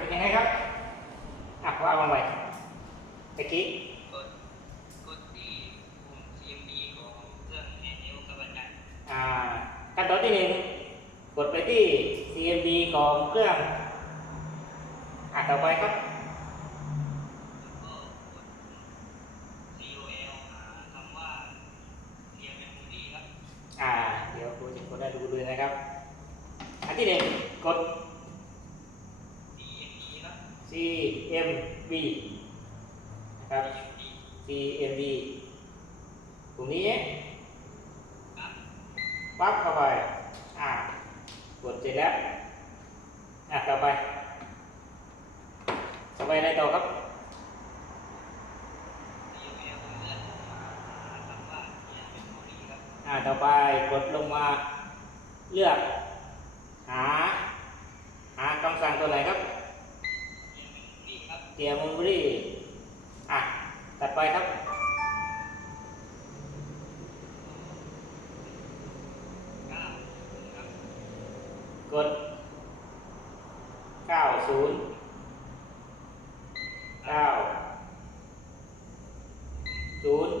เป็นยังไงครับอะว่ามาใหม่ตะกี้กดกดที่ปุ่ม CMD ของเครื่องแอนนิวกับอาจารย์อ่าขั้นตอนที่หนึ่งกดไปที่ CMD ของเครื่องอะต่อไปครับแล้วก็กดปุ่ม COL หาคำว่า Clear Memory ครับอ่า เดี๋ยวครูจะกดได้ดูเลยนะครับ อันที่หนึ่งกด CMD ครับ CMB นะครับ CMB ตรงนี้ปั๊บเข้าไป อ่ากดเสร็จแล้ว อะต่อไป ต่อไปอะไรต่อครับอ่าต่อไปกดลงมาเลือก หา หาคำสั่งตัวไหนครับ Clear Memory ครับเตียม e ม o รี่อะตัดไปครับ กด 90 9 0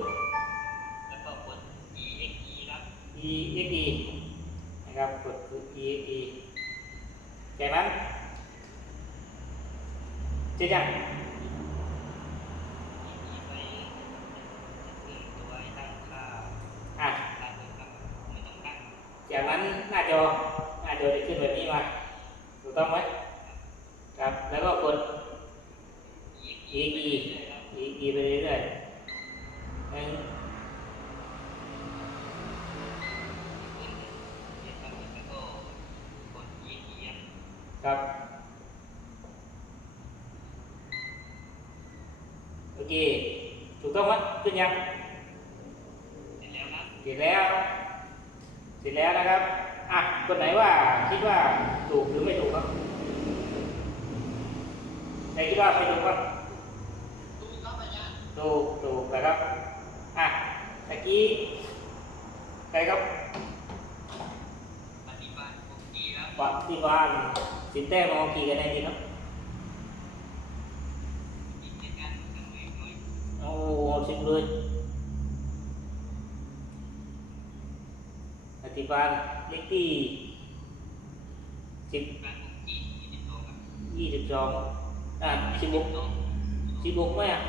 แล้วก็กด EXE ครับ exe นะครับ กดคือ exe จากนั้นเสร็จยัง EXE ไปขึ้นตัวให้ตั้งค่า อะ ตั้งเลยครับไม่ต้องตั้ง จากนั้นหน้าจอหน้าจอจะขึ้นแบบนี้มาถูกต้องไหมครับแล้วก็กด EXE ไป exe เรื่อยๆครับ exe ไปเรื่อยๆหนึ่งขึ้นเรียกครับแล้วก็กด EXE ครับโอเคถูกต้องไหมขึ้นยังเสร็จแล้วครับเสร็จแล้ว เสร็จแล้วนะครับอะคนไหนว่าคิดว่าถูกหรือไม่ถูกครับใครคิดว่าไม่ถูกครับดูครับอาจารย์ถูกถูกนะครับอะตะกี้ใครครับปฏิบัติปกติครับปฏิวานสินแต้มองกี่คะแนนดีครับมีเกียรติการกันเล็กน้อยโอ้สิบเลยป ฏิวานเลขที่สิบการปกติที่ติดต่อครับยี่สิบสองอะสิบหกสองสิบหกไหมอะ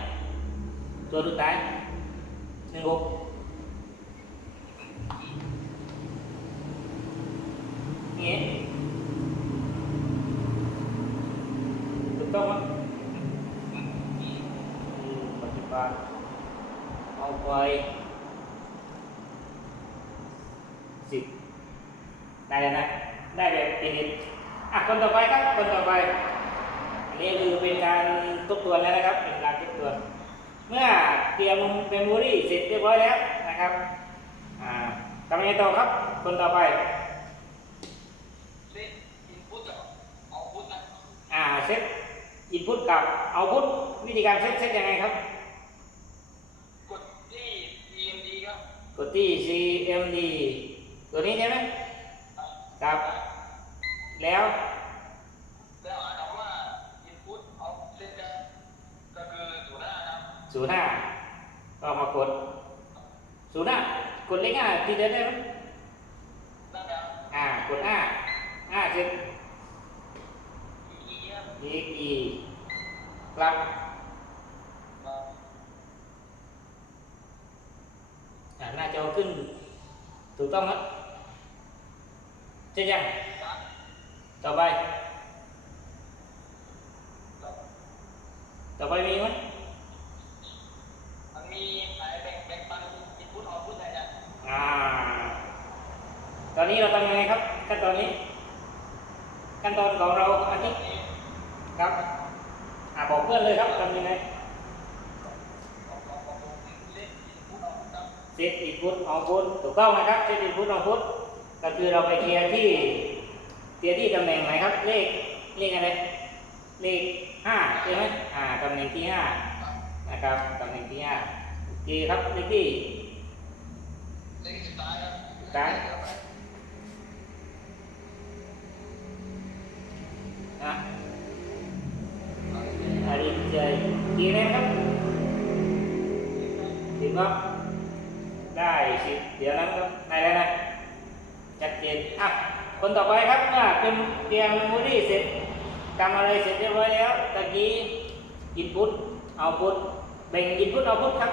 ตัวสุดท้ายหนึ่งหกปฏิบัติปกตินี่ถูกต้องไหมครับปกติอืมปฏิบัติเอาไปสิบ ได้แล้วนะได้แบบปินิดอะคนต่อไปครับคนต่อไปอันนี้คือเป็นการทบทวนแล้วนะครับ เป็นการทบทวนเมื่อเตรียมเมมโมรี่เสร็จเรียบร้อยแล้วนะครับอ่าทำยังไงต่อครับ คนต่อไปเซตอินพุตเอาพุตนะอ่าเซตอินพุตกับเอาพุตวิธีการเซตเซตยังไงครับ กดที่ EMD ครับ กดที่ CMD ตัวนี้ใช่ไหม ครับ แล้วแล้วหาคำว่า input offset ก็คือศูนย์ห้าครับศูนย์ห้าก็มากดศูนย์ห้ากดเลขห้าทีเดียวได้ไหมนั่นครับอ่ากดห้าห้าเสร็จ E ครับอีกอีครับอ่าหน้าจอขึ้นถูกต้องครับ เช่นยังต่อไป ต่อไปมีไหมมันมีสายแบ่งแบ่งปัน input output อะไรนะอ่า ตอนนี้เราทำยังไงครับ ขั้นตอนนี้ ขั้นตอนของเราอันนี้ครับอ่าบอกเพื่อนเลยครับทำยังไงเล่น input output ครับเซตอินพุตเอาพุตถูกต้องนะครับเซตอินพุตเอาพุต ก็คือเราไปเคลียร์ที่เคลียร์ที่ตำแหน่งไหนครับ เลขเลขอะไรเลขห้าใช่ไหมอ่าตำแหน่งที่ห้านะครับตำแหน่งที่ห้าโอเคครับเลขที่เลขสุดท้ายครับสุดท้ายนะกี่แนนครับสิบครับได้สิบเดี๋ยวนั้นครับได้แล้วนะ เจนอะคนต่อไปครับเมื่อเป็นเตรียมเมมโมรี่เสร็จทำอะไรเสร็จเรียบร้อยแล้วตะกี้อินพุตเอาพุตแบ่งอินพุตเอาพุตครับ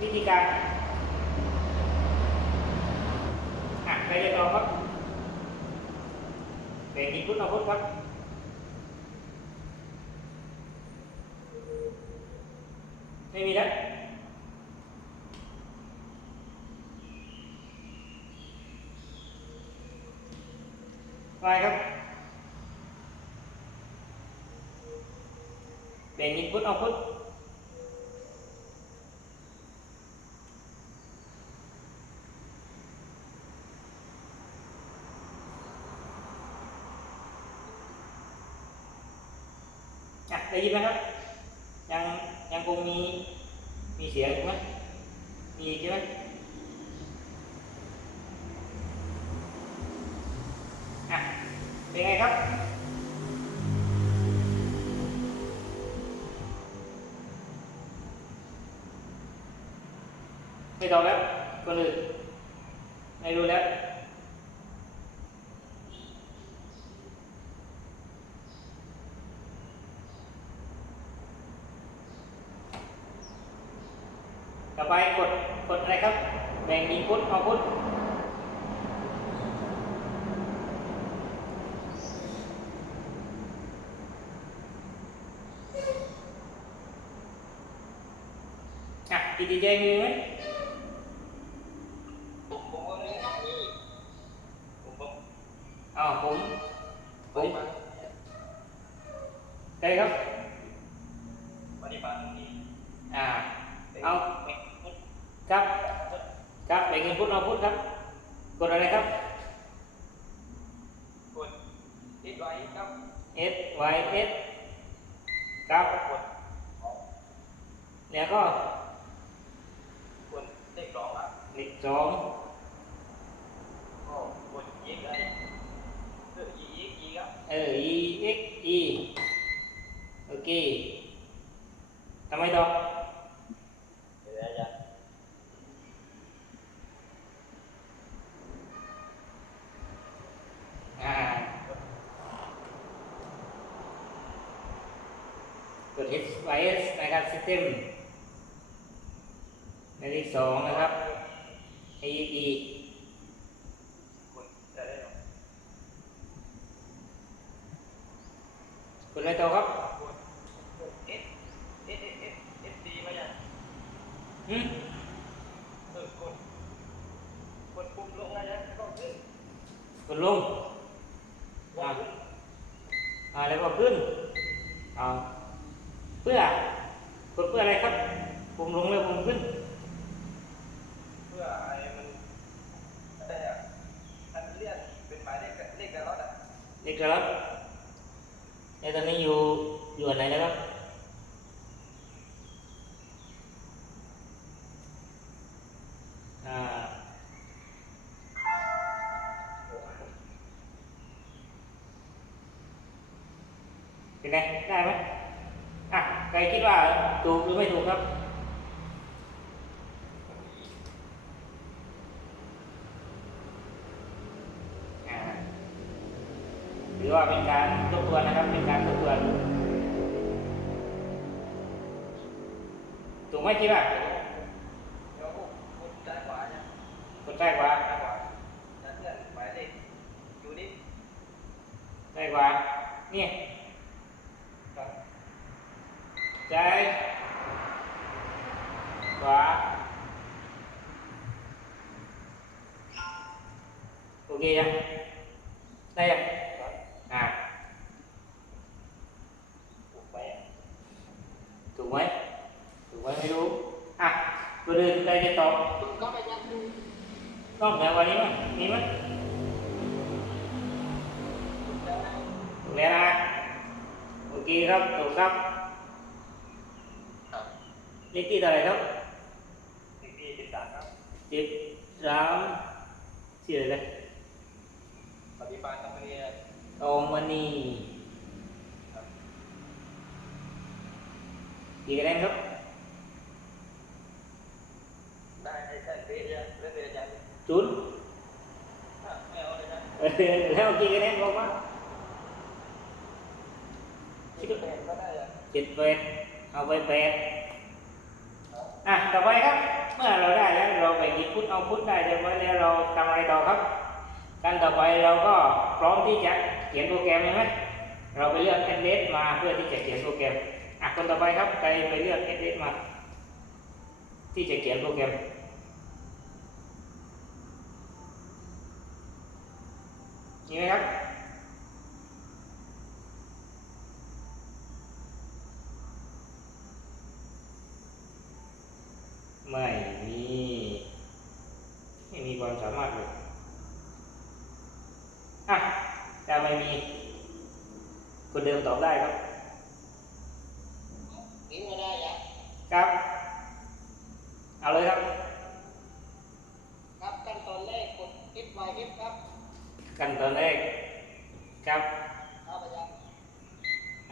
วิธีการอะใครจะตอบครับแบ่งอินพุตเอาพุตครับไม่มีแล้ว ไปครับ แบ่งอินพุตเอาพุตอะได้ยินไหมครับ ยังยังคงมีมีเสียงอยู่ไหมมีใช่ไหมอะ เป็นไงครับ ไม่ตอบแล้วคนอื่นไม่รู้แล้วต่อไปกดกดอะไรครับ แบ่งอินพุตเอาพุต อ่เจมีไหมผม ผมก็ไม่ได้นี่ผมผมอ๋อผมผมฏิบัติใครครับปฏิบัติอ่า เอาครับ ครับแบ่งอินพุตเอาพุตครับ กดอะไรครับกดติดไว้ครับ S Y S ครับกดแล้วก็ trốn l i x E. ok. Tao mấy tao à. Good hits by us, I got system. E E กดได้เลยกดอะไรต่อครับกดกด S S S S S D มาอย่างหืมเออกดกดปุ่มลงมาอย่างแล้วก็ขึ้นกดลงวางขึ้นอ่าแล้วก็ขึ้นเอาเพื่อกดเพื่ออะไรครับปุ่มลงแล้วปุ่มขึ้น เพื่อไอ้มันอะไรอะมันเลื่อนเป็นหมายเลขเลขกระรอดอะ นี่ครับในตอนนี้อยู่อยู่อันไหนนะครับ อ่าเป็นไงได้ไหมอะใครคิดว่าถูกหรือไม่ถูกครับ อ่าหรือ ว่าเป็นการทบทวนนะครับ เป็นการทบทวนถูกไหมคิดว่าเดี๋ยวกดซ้ายขวาเนี่ยกดใต้กว่าซ้ายขวาจะเลื่อนหมายเลขอยู่นี่ ใต้กว่านี่ ครับ ใจขวาโอเคยังได้ยัง ครับ อ่า ถูกไป ถูก ไหมถูกไหมไม่รู้อะตัวเดินใครจะตอบก็ไปยัดดูต้องแถววันนี้มั้ยมีมั้ยแล้วนะถูกแล้วนะโอเคครับถูกครับครับเลขที่เท่าไหร่ครับสิบปีสิบสามครับสิบสามสี่อะไรเลยปฏิบัติธรรมเนียทองมณีครับ กี่คะแนนครับ ได้ได้ได้เรียนเรียนเรียนยังศูนย์ไม่เอาเลยนะเออแล้วกี่คะแนนบอกว่าคิดแปดก็ได้อะเจ็ดแปดเอาไปแปดอะต่อไปครับ เมื่อเราได้แล้วเราไปหยิบพุทธเอาพุทธได้เรียบร้อยแล้วเราทำอะไรต่อครับการต่อไปเราก็พร้อมที่จะเขียนโปรแกรมใช่ไหมเราไปเลือก address มาเพื่อที่จะเขียนโปรแกรม อะคนต่อไปครับใครไปเลือก address มา ที่จะเขียนโปรแกรมมีไหมครับไม่มีไม่มีความสามารถเลยอะถ้าไม่มีคนเดิมตอบได้ครับ กินไม่ได้ยัง ครับ เอาเลยครับ ครับขั้นตอนแรกกด F Y F ครับ ขั้นตอนแรกครับ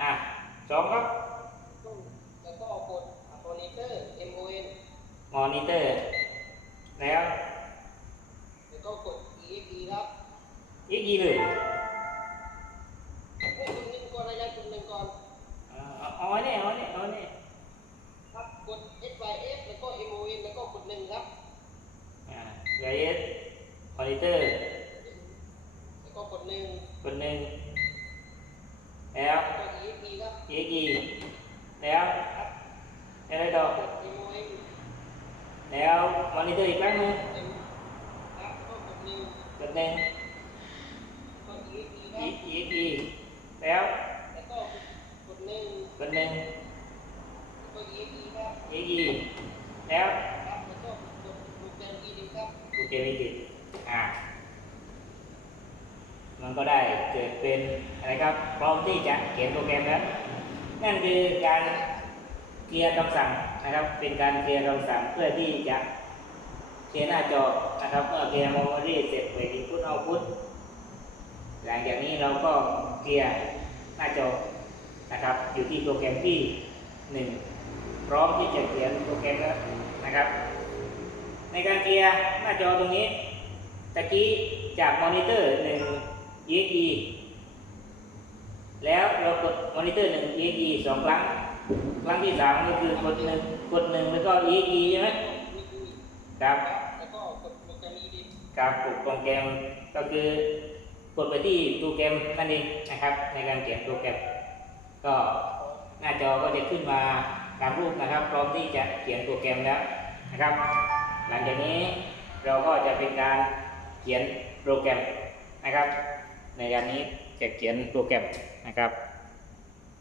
อะสองครับแล้วก็กดมอนิเตอร์ M O N มอนิเตอร์แล้วแล้วก็กด E X E ครับอีกยีเลยพวกคุณหนึ่งก่อนระยะคุณหนึ่งก่อนเอาเอเอาไว้เนี่ยเอาไว้เนี่ยเอาไว้เนี่ยครับกด F Y F แล้วก็ M O N แล้วก็กดหนึ่งครับอ่าไวเอสมอนิเตอร์ ดหนึ่งคนหนึ่งแล้วแล้วก็ E X E ครับอีกยีแล้ว มันก็ได้เกิดเป็นอะไรครับพร้อมที่จะเขียนโปรแกรมแล้วนั่นคือการเคลียร์คำสั่งนะครับ เป็นการเคลียร์คำสั่งเพื่อที่จะเคลียร์หน้าจอนะครับเมื่อเคลียร์ memory เสร็จไป input output หลังจากนี้เราก็เคลียร์หน้าจอนะครับ อยู่ที่โปรแกรมที่หนึ่งพร้อมที่จะเขียนโปรแกรมแล้วนะครับ ในการเคลียร์หน้าจอตรงนี้ตะกี้จากมอนิเตอร์หนึ่ง exe แล้วเรากดมอนิเตอร์หนึ่ง exe สองครั้ง ครั้งที่สามก็คือกดหนึ่งกดหนึ่งแล้วก็ exe ใช่ไหมครับแล้วก็กดโปรแกรม E D การกดโปรแกรมก็คือกดไปที่โปรแกรมนั่นเองนะครับ ในการเขียนโปรแกรม ก็หน้าจอก็จะขึ้นมาตามรูปนะครับ พร้อมที่จะเขียนโปรแกรมแล้วนะครับ หลังจากนี้เราก็จะเป็นการเขียนโปรแกรมนะครับ ในการนี้จะเขียนโปรแกรมนะครับ